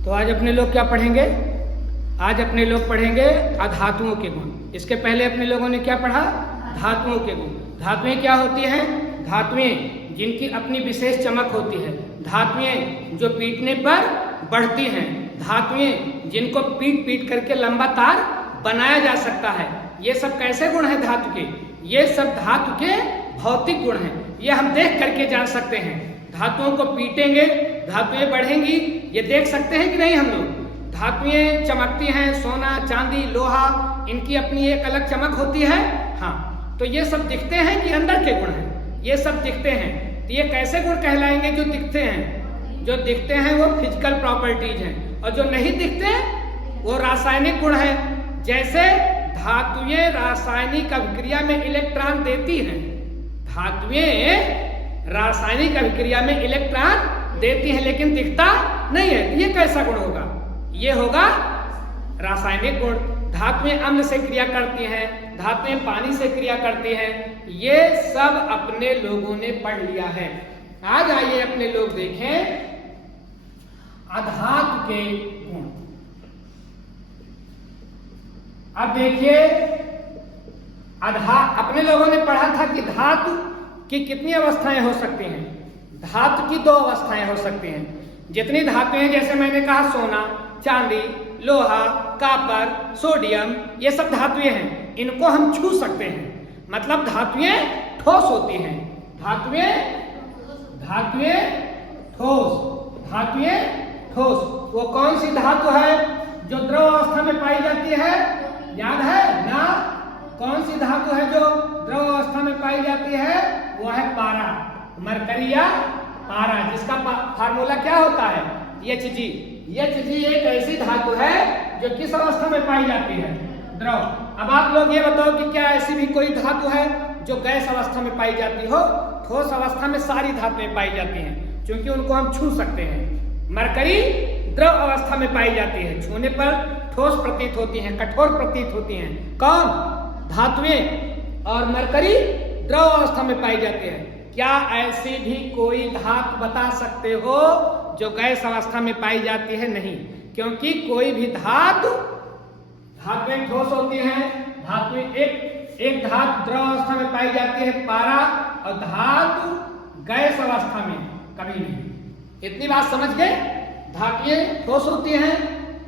तो आज अपने लोग क्या पढ़ेंगे? आज अपने लोग पढ़ेंगे अधातुओं के गुण। इसके पहले अपने लोगों ने क्या पढ़ा? धातुओं के गुण। धातुएं क्या होती हैं? धातुएं जिनकी अपनी विशेष चमक होती है, धातुएं जो पीटने पर बढ़ती हैं, धातुएं जिनको पीट पीट करके लंबा तार बनाया जा सकता है। ये सब कैसे गुण हैं धातु के? ये सब धातु के भौतिक गुण हैं। ये हम देख करके जान सकते हैं। धातुओं को पीटेंगे, धातुएं बढ़ेंगी, ये देख सकते हैं कि नहीं हम लोग? धातुएं चमकती हैं, सोना, चांदी, लोहा, इनकी अपनी एक अलग चमक होती है। हाँ, तो ये सब दिखते हैं कि अंदर के गुण हैं? ये सब दिखते हैं। तो ये कैसे गुण कहलाएंगे जो दिखते हैं? जो दिखते हैं वो फिजिकल प्रॉपर्टीज हैं, और जो नहीं दिखते वो रासायनिक गुण हैं। जैसे धातुएं रासायनिक अभिक्रिया में इलेक्ट्रॉन देती हैं, धातुएं रासायनिक अभिक्रिया में इलेक्ट्रॉन देती हैं लेकिन दिखता नहीं है। ये कैसा गुण होगा? ये होगा रासायनिक गुण। धातुएं अम्ल से क्रिया करती हैं, धातुएं पानी से क्रिया करती हैं। ये सब अपने लोगों ने पढ़ लिया है। आज आइए अपने लोग देखें अधातु के गुण। अब देखिए, अपने लोगों ने पढ़ा था कि धातु की कितनी अवस्थाएं हो सकती हैं? धातु की 2 अवस्थाएं हो सकती हैं। जितनी धातुएं, जैसे मैंने कहा सोना, चांदी, लोहा, कापर, सोडियम, ये सब धातुएं हैं। इनको हम छू सकते हैं, मतलब धातुएं ठोस होती हैं। धातुएं ठोस। वो कौन सी धातु है जो द्रव अवस्था में पाई जाती है? याद है ना? कौन सी धातु है जो द्रव अवस्था में पाई जाती है? वो है पारा, मरकरी या पारा, जिसका फार्मूला क्या होता है? Hg। Hg एक ऐसी धातु है जो किस अवस्था में पाई जाती है? द्रव। अब आप लोग ये बताओ कि क्या ऐसी भी कोई धातु है जो गैस अवस्था में पाई जाती हो? ठोस अवस्था में सारी धातुएं पाई जाती हैं, क्योंकि उनको हम छू सकते हैं। मरकरी द्रव अवस्था में पाई जाती है, छूने पर ठोस प्रतीत होती हैं, कठोर प्रतीत होती हैं। कौन? धातुएं। और मरकरी द्रव अवस्था में पाई जाती है। क्या ऐसी भी कोई धातु बता सकते हो जो गैस अवस्था में पाई जाती है? नहीं, क्योंकि कोई भी धातुएं ठोस होती हैं। धातुएं एक धातु द्रव अवस्था में पाई जाती है, पारा, और धातु गैस अवस्था में कभी नहीं। इतनी बात समझ गए? धातुएं ठोस होती हैं,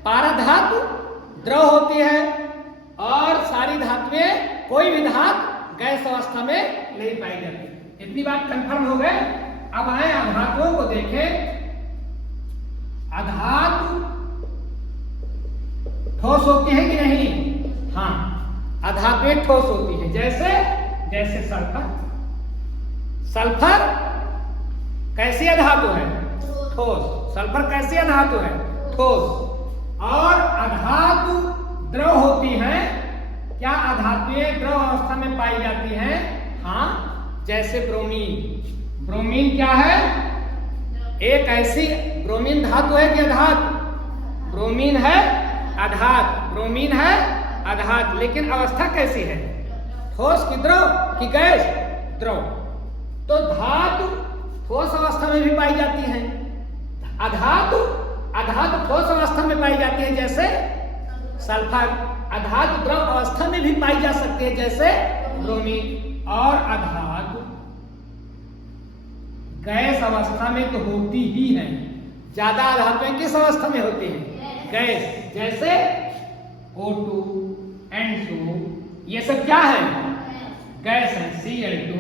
पारा धातु द्रव होती है, और सारी धातुएं, कोई भी धातु गैस अवस्था में नहीं पाई जाती। इतनी बात कंफर्म हो गए? अब आए अधातुओं को देखें। अधातु ठोस होती है कि नहीं? हाँ, अधातुएं ठोस होती है। जैसे सल्फर कैसी अधातु है? ठोस। सल्फर कैसी अधातु है? ठोस। और अधातु द्रव होती हैं। क्या अधातुएं द्रव अवस्था में पाई जाती हैं? हाँ, जैसे ब्रोमीन। ब्रोमीन क्या है? एक ऐसी ब्रोमीन धातु है कि अधातु? ब्रोमीन है अधातु, ब्रोमीन है अधातु, लेकिन अवस्था कैसी है? ठोस की द्रव की गैस? द्रव। तो धातु ठोस अवस्था में भी पाई जाती है, अधातु ठोस अवस्था में पाई जाती है जैसे सल्फर। अधातु द्रव अवस्था में भी पाई जा सकती है जैसे ब्रोमीन। और अधातु गैस अवस्था में तो होती ही है। ज्यादा अधातुएं किस अवस्था में होती हैं? गैस। जैसे O2, N2, ये सब क्या है? गैस है। Cl2,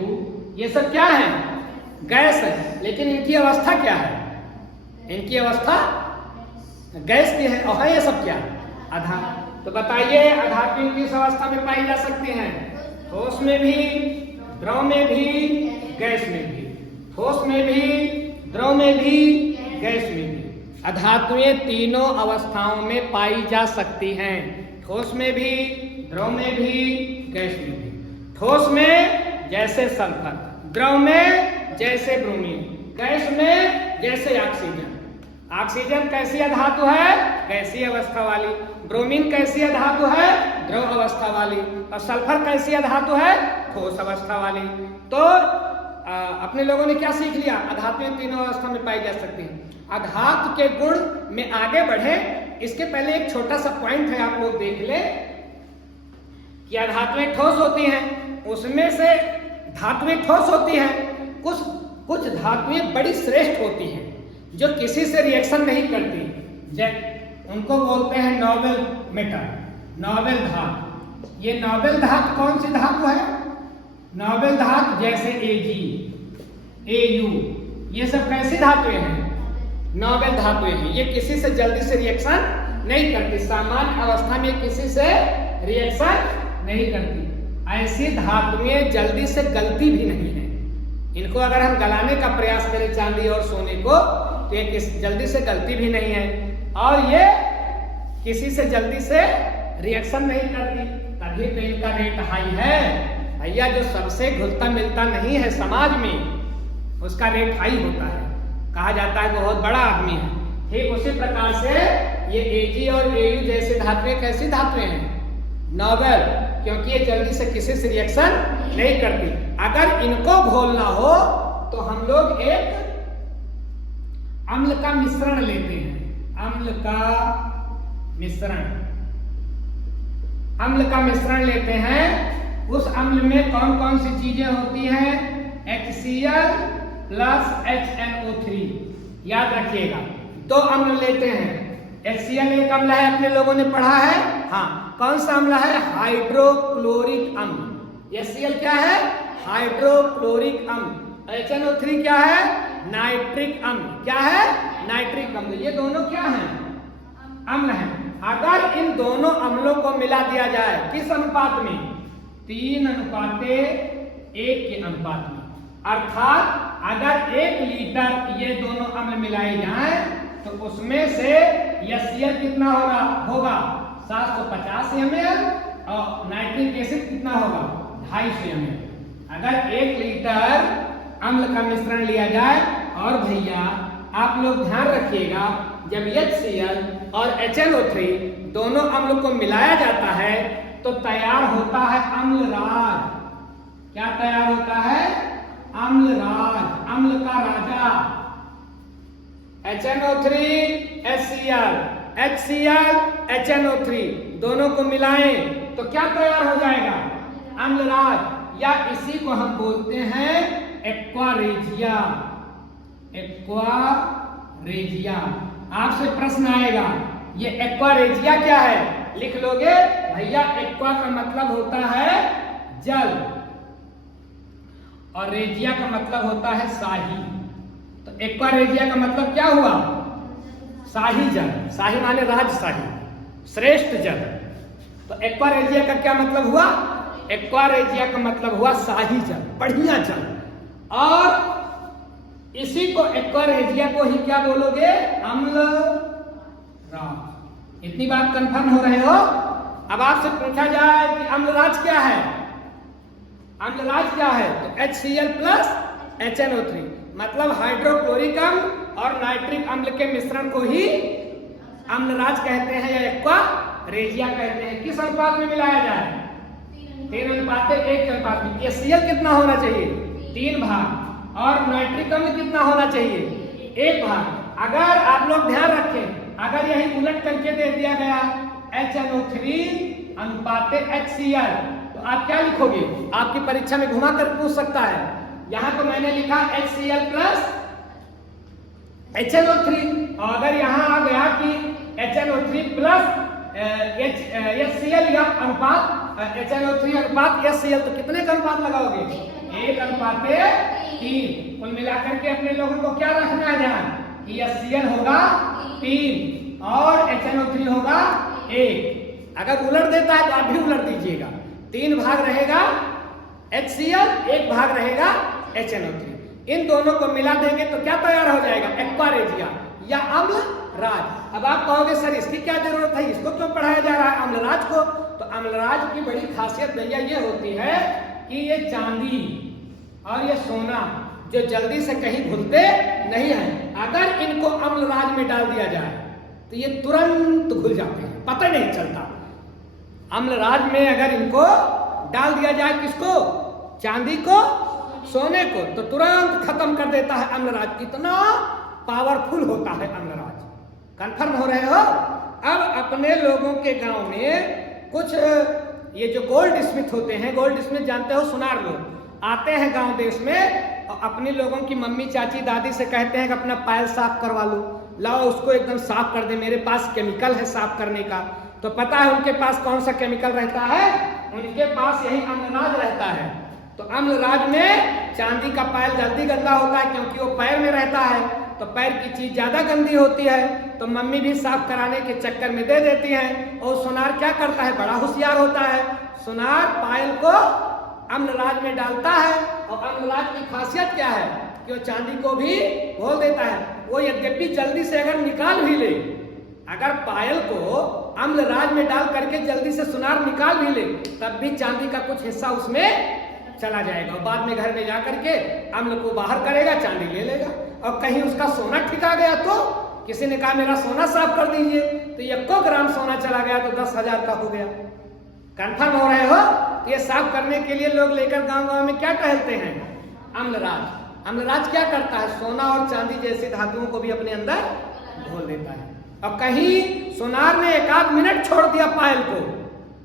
ये सब क्या है? गैस है। लेकिन इनकी अवस्था क्या है? इनकी अवस्था गैस की है। और है ये सब क्या? अधातु। तो बताइए, अधातु किस अवस्था में पाई जा सकती हैं? ठोस में भी, द्रव में भी, गैस में भी। ठोस में भी, द्रव में भी, गैस में भी। अधातुएं तीनों अवस्थाओं में पाई जा सकती हैं। ठोस में भी, द्रव में भी, गैस में भी। ठोस में जैसे सल्फर, द्रव में जैसे ब्रोमीन, गैस में जैसे ऑक्सीजन। ऑक्सीजन कैसी धातु है? गैसीय अवस्था वाली। ब्रोमीन कैसी धातु है? द्रव अवस्था वाली। और सल्फर कैसी धातु है? ठोस अवस्था वाली। तो अपने लोगों ने क्या सीख लिया, अधातुएं तीनों अवस्था में पाई जा सकती हैं। अधातु के गुण में आगे बढ़े इसके पहले एक छोटा सा पॉइंट है, आप लोग देख ले कि अधातुएं ठोस होती हैं, उसमें से धातुएं ठोस होती हैं, कुछ धातुएं बड़ी श्रेष्ठ होती हैं जो किसी से रिएक्शन नहीं करती, उनको बोलते हैं नोबेल मेटल, नोबेल धातु। ये नोबेल धातु कौन सी धातु है? नोबेल धातु जैसे Ag, Au, ये सब कैसी धातुएं हैं? नोबेल धातुएं हैं। ये किसी से जल्दी से रिएक्शन नहीं करती, सामान्य अवस्था में किसी से रिएक्शन नहीं करती। ऐसी धातुएं जल्दी से गलती भी नहीं है। इनको अगर हम गलाने का प्रयास करें चांदी और सोने को तो ये जल्दी से गलती भी नहीं है और ये किसी से जल्दी से रिएक्शन नहीं करती, तभी तो इनका रेट हाई है। भैया जो सबसे घुलता मिलता नहीं है समाज में उसका रेट हाई होता है, कहा जाता है बहुत बड़ा आदमी है। ठीक उसी प्रकार से ये Ag और Au जैसी धातुएं कैसी धातुएं हैं? नोबेल, क्योंकि ये जल्दी से किसी से रिएक्शन नहीं करती। अगर इनको घोलना हो तो हम लोग एक अम्ल का मिश्रण लेते हैं, अम्ल का मिश्रण लेते हैं। उस अम्ल में कौन कौन सी चीजें होती हैं? HCl plus HNO3। याद रखिएगा, दो अम्ल लेते हैं। HCl एक अम्ल है, अपने लोगों ने पढ़ा है। हाँ, कौन सा अम्ल है? हाइड्रोक्लोरिक अम्ल। HCl क्या है? हाइड्रोक्लोरिक अम्ल। HNO3 क्या है? नाइट्रिक अम्ल। क्या है? नाइट्रिक अम्ल। ये दोनों क्या हैं? अम्ल हैं। अगर इन दोनों अम्लों को मिला दिया जाए किस अनुपात में? 3:1 के अनुपात में। अर्थात अगर 1 लीटर ये दोनों अम्ल मिलाए जाएं तो उसमें से HCl कितना होगा? 750 ml और नाइट्रिक एसिड कितना होगा? 250 ml। अगर 1 लीटर अम्ल का मिश्रण लिया जाए, और भैया आप लोग ध्यान रखिएगा, जब HCl और HNO3 दोनों अम्ल को मिलाया जाता है तो तैयार होता है अम्लराज। क्या तैयार होता है? अम्लराज, अम्ल का राजा। HNO3 HCl, HCl HNO3 दोनों को मिलाएं तो क्या तैयार हो जाएगा? अम्लराज, या इसी को हम बोलते हैं एक्वारेजिया। एक्वारेजिया। आपसे प्रश्न आएगा ये एक्वारेजिया क्या है? लिख लोगे भैया, एक्वा का मतलब होता है जल और रेजिया का मतलब होता है शाही। तो एक्वारेजिया का मतलब क्या हुआ? शाही जल। शाही माने राजशाही, श्रेष्ठ जल। तो एक्वारेजिया का क्या मतलब हुआ? एक्वारेजिया का मतलब हुआ शाही जल, बढ़िया जल। और इसी को एक्वारेजिया को ही क्या बोलोगे? अम्लराज। इतनी बात कंफर्म हो रहे हो? अब आपसे पूछा जाए कि अम्लराज क्या है? अम्लराज क्या है? तो HCl प्लस HNO3 मतलब हाइड्रोक्लोरिक अम्ल और नाइट्रिक अम्ल के मिश्रण को ही अम्लराज कहते हैं या एक्वारेजिया कहते हैं। किस अनुपात में मिलाया जाए? 3:1 के अनुपात में। HCl कितना होना चाहिए? 3 भाग। और नाइट्रिक अम्ल कितना होना चाहिए? 1 भाग। अगर आप लोग ध्यान रखें, अगर यही उलट करके दे दिया गया HNO3 अनुपात HCl तो आप क्या लिखोगे? आपकी परीक्षा में घुमा कर पूछ सकता है। यहां तो मैंने लिखा HCl प्लस HNO3, और अगर यहां आ गया कि HNO3 प्लस HCl या अनुपात HNO3 अनुपात HCl तो कितने का अनुपात लगाओगे? 1:3। कुल मिलाकर के अपने लोगों को क्या रखना है ध्यान कि HCl होगा 3 और HNO3 होगा 1। अगर उलट देता है तो आप भी उलट दीजिएगा। 3 भाग रहेगा HCl, 1 भाग रहेगा HNO3। इन दोनों को मिला देंगे तो क्या तैयार हो जाएगा? एक्वारेजिया या अम्लराज। अब आप कहोगे सर इसकी क्या जरूरत है, इसको क्यों पढ़ाया जा रहा है अम्लराज को? तो अम्लराज की बड़ी खासियत भैया ये होती है कि ये चांदी और ये सोना जो जल्दी से कहीं घुलते नहीं है, अगर इनको अम्लराज में डाल दिया जाए तो ये तुरंत घुल जाते हैं, पता नहीं चलता। अम्लराज में अगर इनको डाल दिया जाए, किसको? चांदी को सोने को, तो तुरंत खत्म कर देता है अम्लराज। इतना पावरफुल होता है अम्लराज। कंफर्म हो रहे हो? अब अपने लोगों के गांव में कुछ ये जो गोल्ड स्मिथ होते हैं, गोल्ड स्मिथ जानते हो, सुनार लोग आते हैं गांव देश में और अपने लोगों की मम्मी चाची दादी से कहते हैं कि अपना पायल साफ करवा लो, लाओ उसको एकदम साफ कर दे, मेरे पास केमिकल है साफ करने का। तो पता है उनके पास कौन सा केमिकल रहता है? उनके पास यही अम्लराज रहता है। तो अम्लराज में चांदी का पायल जल्दी गंदा होता है क्योंकि वो पैर में रहता है, तो पैर की चीज ज्यादा गंदी होती है, तो मम्मी भी साफ कराने के चक्कर में दे देती हैं। और सोनार क्या करता है? बड़ा होशियार होता है। सोनार पायल को अम्लराज में डालता है और अम्लराज की खासियत क्या है कि वो चांदी को भी घोल देता है। वो यद्यपि जल्दी से अगर निकाल भी ले, अगर पायल को अम्लराज में डाल करके जल्दी से सोनार निकाल भी ले, तब भी चांदी का कुछ हिस्सा उसमें चला जाएगा। बाद में घर में जाकर के अम्ल को बाहर करेगा, चांदी ले लेगा। और कहीं उसका सोना ठिका गया तो किसी ने कहा मेरा सोना साफ कर दीजिए, तो 1 ग्राम सोना चला गया तो 10,000 का हो गया। कंफर्म हो रहे हो? ये साफ करने के लिए लोग लेकर गांव-गांव में क्या टहलते हैं? अम्लराज। अम्लराज क्या करता है? सोना और चांदी जैसी धातुओं को भी अपने अंदर घोल देता है। और कहीं सोनार ने 1 मिनट छोड़ दिया पायल को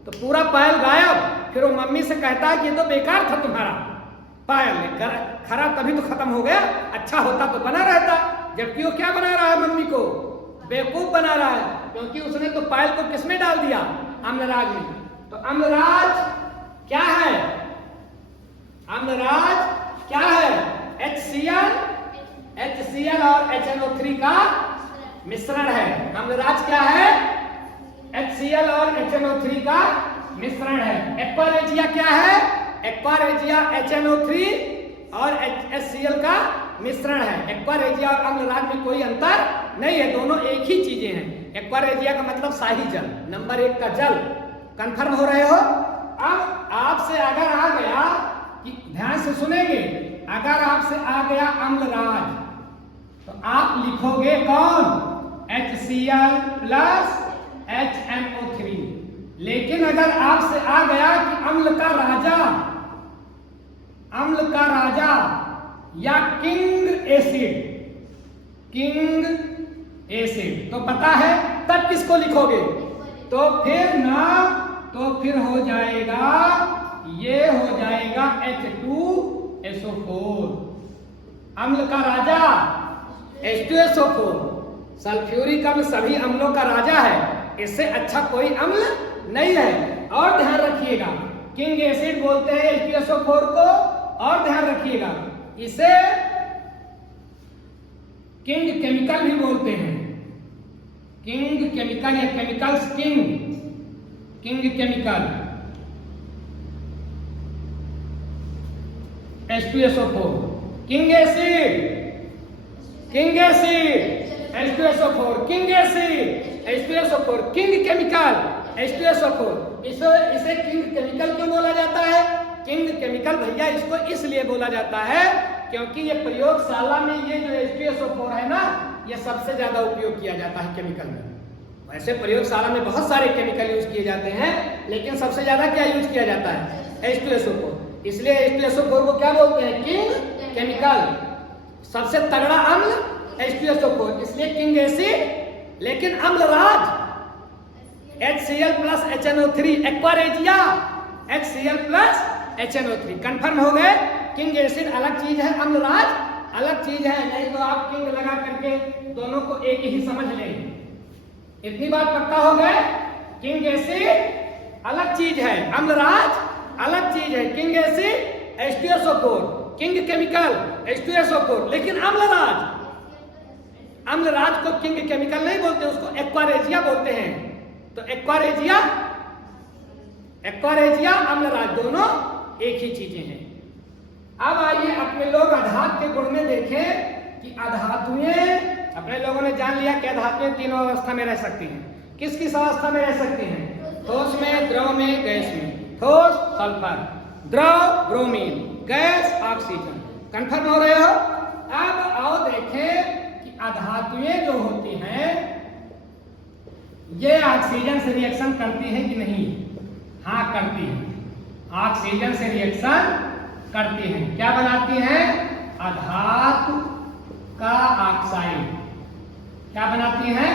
तो पूरा पायल गायब। फिर वो मम्मी से कहता है कि ये तो बेकार था तुम्हारा पायल, खरा तभी तो खत्म हो गया, अच्छा होता तो बना रहता। जबकि वो क्या बना रहा है? मम्मी को बेवकूफ बना रहा है, क्योंकि उसने तो पायल को किसमें डाल दिया? अम्लराज में। तो अम्लराज क्या है? अम्लराज क्या है? HCl और HNO3 का मिश्रण है। अम्लराज क्या है? HCl और HNO3 का मिश्रण है। एक्वारेजिया क्या है? एक्वारेजिया HNO3 और HCl का मिश्रण है। एक्वारेजिया और अम्लराज में कोई अंतर नहीं है, दोनों एक ही चीजें हैं। एक्वारेजिया का मतलब शाही जल, नंबर 1 का जल। कंफर्म हो रहे हो? अब आपसे अगर आ गया कि ध्यान से सुनेंगे, अगर आपसे आ गया अम्लराज तो आप लिखोगे कौन? HCl plus HNO3। लेकिन अगर आपसे आ गया कि अम्ल का राजा या किंग एसिड, तो पता है तब किसको लिखोगे? तो फिर हो जाएगा, ये हो जाएगा H2SO4। अम्ल का राजा H2SO4। सल्फ्यूरिक अम्ल सभी अम्लों का राजा है, इससे अच्छा कोई अम्ल नहीं है। और ध्यान रखिएगा, किंग एसिड बोलते हैं H2SO4 को। और ध्यान रखिएगा, इसे किंग केमिकल भी बोलते हैं। किंग केमिकल या chemicals king chemical H2SO4। King acid H2SO4, king acid H2SO4, king chemical H2SO4। इसे किंग केमिकल क्यों बोला जाता है? किंग केमिकल भैया इसको इसलिए बोला जाता है क्योंकि ये प्रयोगशाला में ये जो H2SO4 है ना, ये सबसे ज्यादा उपयोग किया जाता है केमिकल में। वैसे प्रयोगशाला में बहुत सारे केमिकल यूज किए जाते हैं, लेकिन सबसे ज्यादा क्या यूज किया जाता है? H2SO4। इसलिए H2SO4 को क्या बोलते हैं? King chemical. सबसे तगड़ा अम्ल H2SO4, इसलिए किंग एसिड। लेकिन Amalraj HCl plus HNO3, aqua regia HCl plus HNO3। Confirm हो गए? किंग एसिड अलग चीज है, अम्लराज अलग चीज है। नहीं तो आप किंग लगा करके दोनों को एक ही समझ लें। इतनी बात पक्का हो गए? किंग एसिड अलग चीज है, अम्लराज अलग चीज है। King acid H2SO4, king chemical H2SO4। लेकिन अम्लराज को किंग केमिकल नहीं बोलते, उसको एक्वारेजिया बोलते हैं। तो एक्वारेजिया अम्लराज दोनों एक ही चीजें हैं। अब आइए अपने लोग अधातु के गुण में देखें कि अधातुएं, अपने लोगों ने जान लिया कि अधातुएं तीनों अवस्था में रह सकती हैं। किस किस अवस्था में रह सकती हैं? ठोस में, द्रव में, गैस में। ठोस सल्फर, द्रव ब्रोमीन, गैस ऑक्सीजन। कंफर्म हो रहे हो? अब आओ देखें कि अधातुएं जो होती हैं ये ऑक्सीजन से रिएक्शन करती है कि नहीं? हाँ, करती है। ऑक्सीजन से रिएक्शन करती हैं। क्या बनाती हैं? अधातु का ऑक्साइड। क्या बनाती हैं?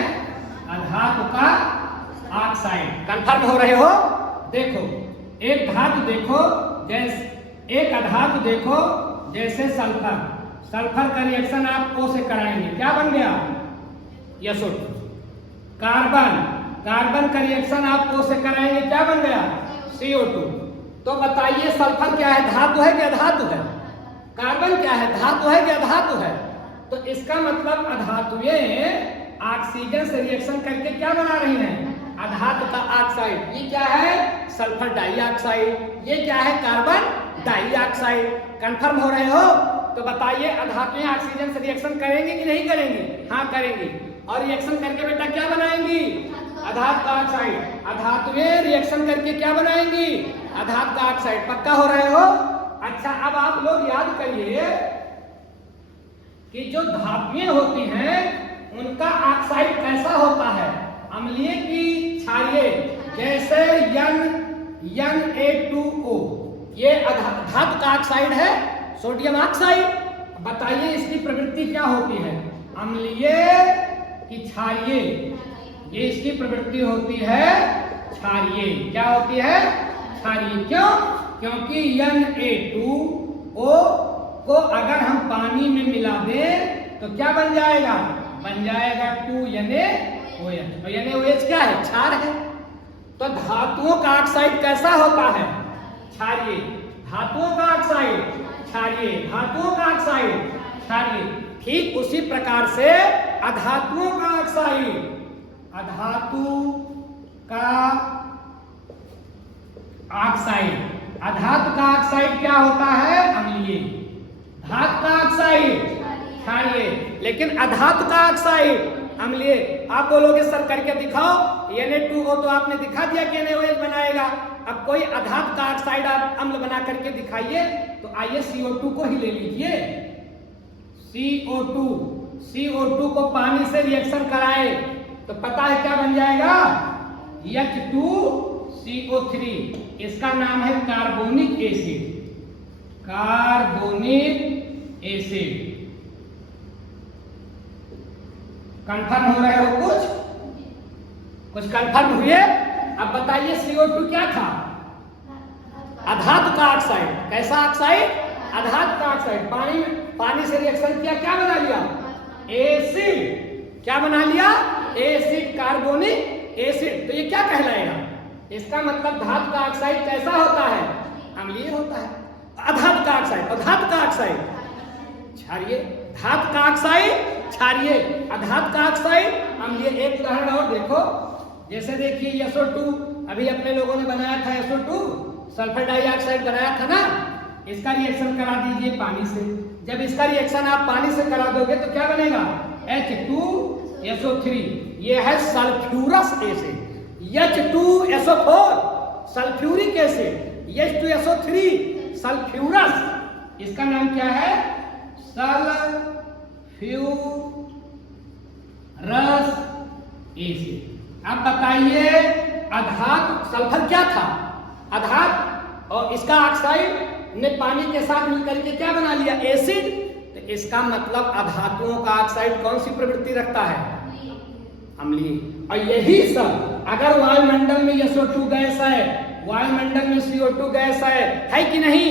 अधातु का ऑक्साइड। कंफर्म हो रहे हो? देखो एक धातु देखो, जैसे एक अधातु देखो जैसे सल्फर। सल्फर का रिएक्शन आप O से कराएंगे, क्या बन गया? SO2। कार्बन, कार्बन का रिएक्शन आप O से कराएंगे, क्या बन गया? CO2। तो बताइए सल्फर क्या है, धातु है कि अधातु है? कार्बन क्या है, धातु है कि अधातु है? तो इसका मतलब अधातुएं ऑक्सीजन से रिएक्शन करके क्या बना रही हैं? अधातु का ऑक्साइड। ये क्या है? Sulphur dioxide. ये क्या है? Carbon dioxide. कंफर्म हो रहे हो? तो बताइए अधातुएं ऑक्सीजन से रिएक्शन करेंगी कि नहीं करेंगी? हाँ करेंगी। और रिएक्शन करके बेटा क्या बनाएंगी? अधातु का ऑक्साइड। अधातुएं रिएक्शन करके क्या बनाएंगी? अधातु का ऑक्साइड। पक्का हो रहे हो? अच्छा अब आप लोग याद करिए कि जो धातुएं होती हैं उनका ऑक्साइड कैसा होता है? अम्लीय की क्षारीय। जैसे Na2O, ये धातु का ऑक्साइड है, सोडियम ऑक्साइड। बताइए इसकी प्रवृत्ति क्या होती है? अम्लीय की क्षारीय। ये इसकी प्रवृत्ति होती है क्षारीय। क्या होती है? क्षारीय। क्यों? क्योंकि Na2O को अगर हम पानी में मिला दें तो क्या बन जाएगा? बन जाएगा 2NaOH। तो NaOH क्या है? क्षार है। तो धातुओं का ऑक्साइड कैसा होता है? क्षारीय। धातुओं का ऑक्साइड क्षारीय। धातुओं का ऑक्साइड क्षारीय। ठीक उसी प्रकार से अधातुओं का ऑक्साइड, अधातु का ऑक्साइड। अधातु का ऑक्साइड क्या होता है? अम्लीय। धातु का ऑक्साइड क्षारीय। लेकिन अधातु का ऑक्साइड अम्लीय। आप बोलोगे सर करके दिखाओ। Na2O तो आपने दिखा दिया कि NaOH बनाएगा। अब कोई अधातु का ऑक्साइड आप अम्ल बना करके दिखाइए। तो आइए CO2 को ही ले लीजिए। CO2 को पानी से रिएक्शन कराए तो पता है क्या बन जाएगा? H2CO3। इसका नाम है carbonic acid. Carbonic acid. Confirm हो रहे हो? कुछ कंफर्म हुए? अब बताइए CO2 क्या था? अधातु का ऑक्साइड। कैसा ऑक्साइड? अधातु का ऑक्साइड। पानी से रिएक्शन किया, क्या बना लिया? एसिड। क्या बना लिया? Acid, carbonic acid. तो ये क्या कहलाएगा? इसका मतलब धातु का ऑक्साइड कैसा होता है? अम्लीय होता है। अधातु का ऑक्साइड, अधातु का ऑक्साइड क्षारीय। धातु का ऑक्साइड क्षारीय, अधातु का ऑक्साइड अम्लीय। एक उदाहरण और देखो, जैसे देखिए SO2 अभी अपने लोगों ने बनाया था। SO2 सल्फर डाइऑक्साइड बनाया था ना, इसका रिएक्शन करा दीजिए पानी से। जब इसका रिएक्शन आप पानी से करा दोगे तो क्या बनेगा? H2SO3। ये है sulphurous acid. H2SO4 sulphuric acid. H2SO3 sulphurous. इसका नाम क्या है? Sulphurous acid. अब बताइए अधातु सल्फर क्या था? अधातु। और इसका ऑक्साइड ने पानी के साथ मिलकर के क्या बना लिया? एसिड। तो इसका मतलब अधातुओं का ऑक्साइड कौन सी प्रवृत्ति रखता है? अम्लीय। और यही सब अगर वायुमंडल में SO2 गैस है, वायुमंडल में CO2 गैस है कि नहीं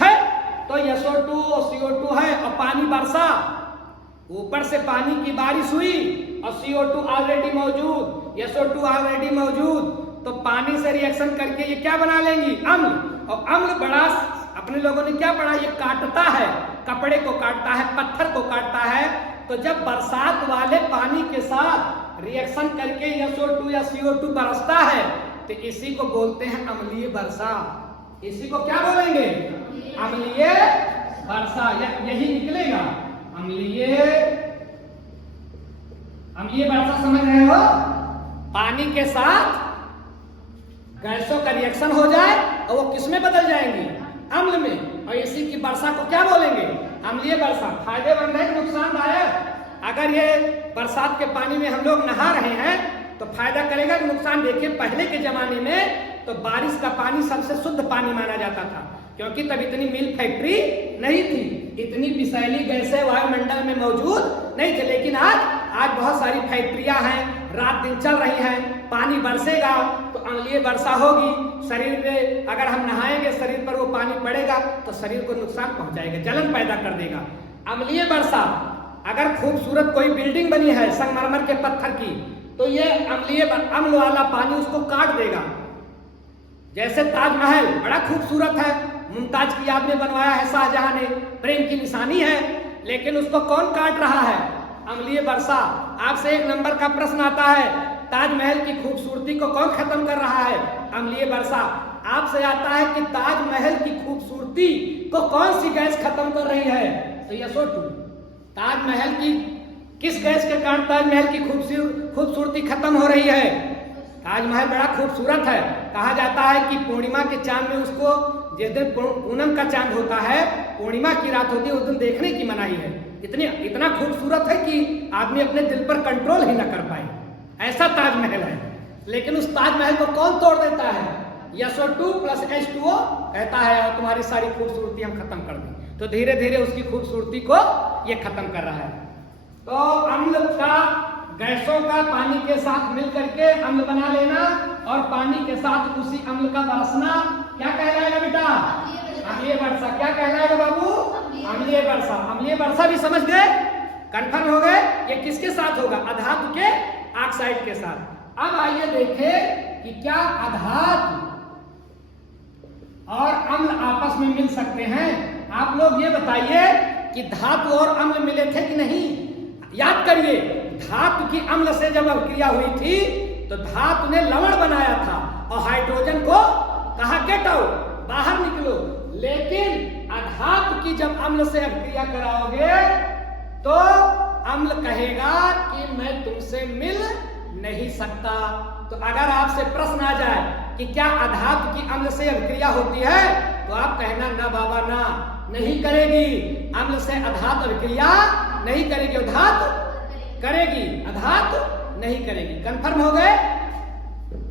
है? तो SO2 CO2 है और पानी बरसा, ऊपर से पानी की बारिश हुई और CO2 ऑलरेडी मौजूद, SO2 ऑलरेडी मौजूद, तो पानी से रिएक्शन करके ये क्या बना लेंगी? अम्ल। और अम्ल बड़ा अपने लोगों ने क्या पढ़ा? ये काटता है, कपड़े को काटता है, पत्थर को काटता है। तो जब बरसात वाले पानी के साथ रिएक्शन करके SO2 या CO2 बरसता है तो इसी को बोलते हैं अम्लीय वर्षा। इसी को क्या बोलेंगे? अम्लीय वर्षा। यही निकलेगा अम्लीय वर्षा। समझ रहे हो? पानी के साथ गैसों का रिएक्शन हो जाए और वो किस में बदल जाएंगी? अम्ल में। और इसी की वर्षा को क्या बोलेंगे? अम्लीय वर्षा। फायदेमंद है, नुकसानदायक? अगर ये बरसात के पानी में हम लोग नहा रहे हैं तो फायदा करेगा कि नुकसान? देखिए पहले के जमाने में तो बारिश का पानी सबसे शुद्ध पानी माना जाता था। क्योंकि तब इतनी मिल फैक्ट्री नहीं थी, इतनी विषैली गैसें वायुमंडल में मौजूद नहीं थे। लेकिन आज बहुत सारी फैक्ट्रियां हैं, रात दिन चल रही हैं, पानी बरसेगा तो अम्लीय वर्षा होगी, शरीर में अगर हम नहाएंगे शरीर पर वो पानी पड़ेगा तो शरीर को नुकसान पहुंचाएगा, जलन पैदा कर देगा। अम्लीय वर्षा, अगर खूबसूरत कोई बिल्डिंग बनी है संगमरमर के पत्थर की, तो ये अम्ल वाला पानी उसको काट देगा। जैसे ताजमहल बड़ा खूबसूरत है, मुमताज की याद में बनवाया है शाहजहां ने, प्रेम की निशानी है, लेकिन उसको कौन काट रहा है? अम्लीय वर्षा। आपसे एक नंबर का प्रश्न आता है, ताजमहल की खूबसूरती को कौन खत्म कर रहा है? अम्लीय वर्षा। आपसे आता है कि ताजमहल की खूबसूरती को कौन सी गैस खत्म कर रही है? तो SO2। ताजमहल की किस गैस के कारण ताजमहल की खूबसूरती खत्म हो रही है? ताजमहल बड़ा खूबसूरत है, कहा जाता है कि पूर्णिमा के चांद में उसको, जिस दिन पूनम का चांद होता है, पूर्णिमा की रात होती है, उस दिन देखने की मनाही है। इतना खूबसूरत है कि आदमी अपने दिल पर कंट्रोल ही ना कर पाए, ऐसा ताजमहल है। लेकिन उस ताजमहल को कौन तोड़ देता है? SO2 + H2O कहता है और तुम्हारी सारी खूबसूरती हम खत्म कर दें। तो धीरे धीरे उसकी खूबसूरती को ये खत्म कर रहा है। तो अम्ल का, गैसों का पानी के साथ मिल करके अम्ल बना लेना और पानी के साथ उसी अम्ल का बरसना क्या कहलाएगा बेटा? अम्लीय वर्षा। क्या कहलाएगा बाबू? अम्लीय वर्षा। अम्लीय वर्षा भी समझ गए, कंफर्म हो गए? ये किसके साथ होगा? अधातु के ऑक्साइड के साथ। अब आइए देखें कि क्या अधातु और अम्ल आपस में मिल सकते हैं। आप लोग ये बताइए कि धातु और अम्ल मिले थे कि नहीं? याद करिए, धातु की अम्ल से जब अभिक्रिया हुई थी तो धातु ने लवण बनाया था और हाइड्रोजन को कहा गेट आउट, बाहर निकलो। लेकिन अधातु की जब अम्ल से अभिक्रिया कराओगे तो अम्ल कहेगा कि मैं तुमसे मिल नहीं सकता। तो अगर आपसे प्रश्न आ जाए कि क्या अधातु की अम्ल से अभिक्रिया होती है, तो आप कहना ना बाबा ना, नहीं करेगी। अम्ल से अधातु अभिक्रिया नहीं करेगी, धातु करेगी, अधातु नहीं करेगी। कंफर्म हो गए?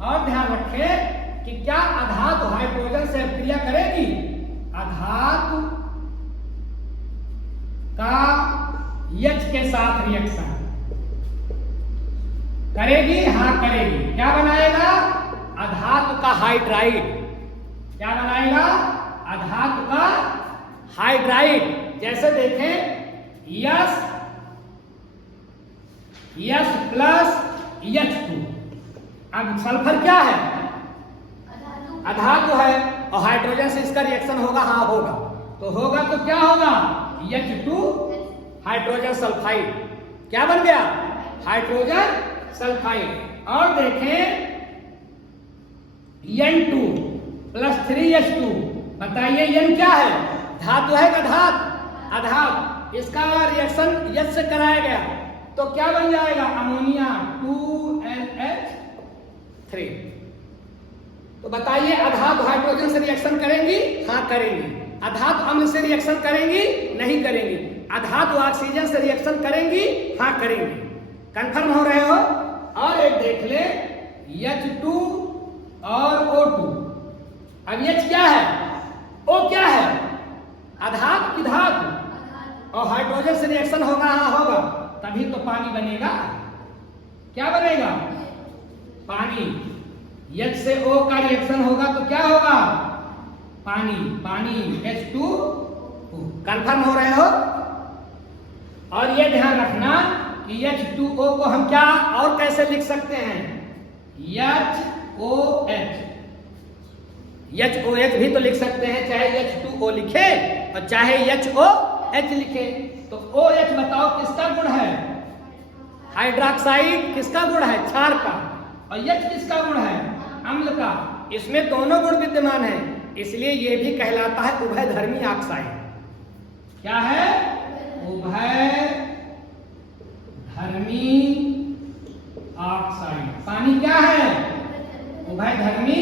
और ध्यान रखें कि क्या अधातु हाइड्रोजन से अभिक्रिया करेगी? अधातु का H के साथ रिएक्शन करेगी? हाँ करेगी। क्या बनाएगा? अधातु का हाइड्राइड। क्या बनाएगा? अधातु का हाइड्राइड। जैसे देखें H + H2। अब सल्फर क्या है? अधातु है और हाइड्रोजन से इसका रिएक्शन होगा? हाँ होगा। तो होगा तो क्या होगा? H2 hydrogen sulphide. क्या बन गया? Hydrogen sulphide. और देखें N2 + 3H2। बताइए N क्या है? धातु है का धातु? अधातु। इसका रिएक्शन H से कराया गया तो क्या बन जाएगा? Ammonia 2NH3। तो बताइए अधातु हाइड्रोजन से रिएक्शन करेंगी? हाँ करेंगी। अधातु अम्ल से रिएक्शन करेंगी? नहीं करेंगी। अधातु ऑक्सीजन से रिएक्शन करेंगी? हाँ करेंगी। कंफर्म हो रहे हो? और एक देख ले, H2 और O2। अब H क्या है? O क्या है? अधातु की धातु, और हाइड्रोजन से रिएक्शन होगा? हाँ होगा, तभी तो पानी बनेगा। क्या बनेगा? पानी। H से O का रिएक्शन होगा तो क्या होगा? पानी। पानी H2O। कंफर्म हो रहे हो? और ये ध्यान रखना कि H2O को हम क्या और कैसे लिख सकते हैं? HOH। HOH भी तो लिख सकते हैं, चाहे H2O लिखे और चाहे HOH लिखे। तो OH बताओ किसका गुण है? हाइड्रोक्साइड। किसका गुण है? क्षार का। और H किसका गुण है? अम्ल का। इसमें दोनों गुण विद्यमान है, इसलिए ये भी कहलाता है उभयधर्मी ऑक्साइड। क्या है? उभयधर्मी ऑक्साइड। पानी क्या है? उभयधर्मी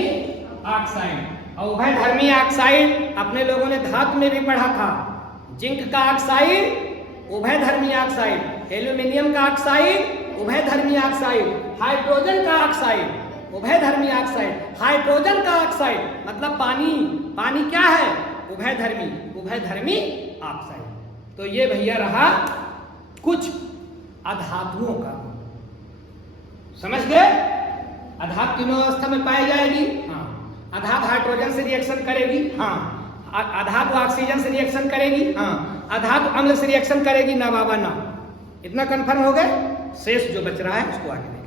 ऑक्साइड। और उभयधर्मी ऑक्साइड अपने लोगों ने धातु में भी पढ़ा था। जिंक का ऑक्साइड उभयधर्मी ऑक्साइड, एल्यूमिनियम का ऑक्साइड उभयधर्मी ऑक्साइड, हाइड्रोजन का ऑक्साइड उभयधर्मी ऑक्साइड। हाइड्रोजन का ऑक्साइड मतलब पानी। पानी क्या है? उभयधर्मी, उभयधर्मी ऑक्साइड। तो ये भैया रहा कुछ अधातुओं का, समझ गए? अधातु तीनों अवस्था में पाई जाएगी, हाँ। अधातु हाइड्रोजन से रिएक्शन करेगी, हाँ। अधातु ऑक्सीजन से रिएक्शन करेगी, हाँ। अधातु अम्ल से रिएक्शन करेगी, ना बाबा ना। इतना कंफर्म हो गए? शेष जो बच रहा है उसको आगे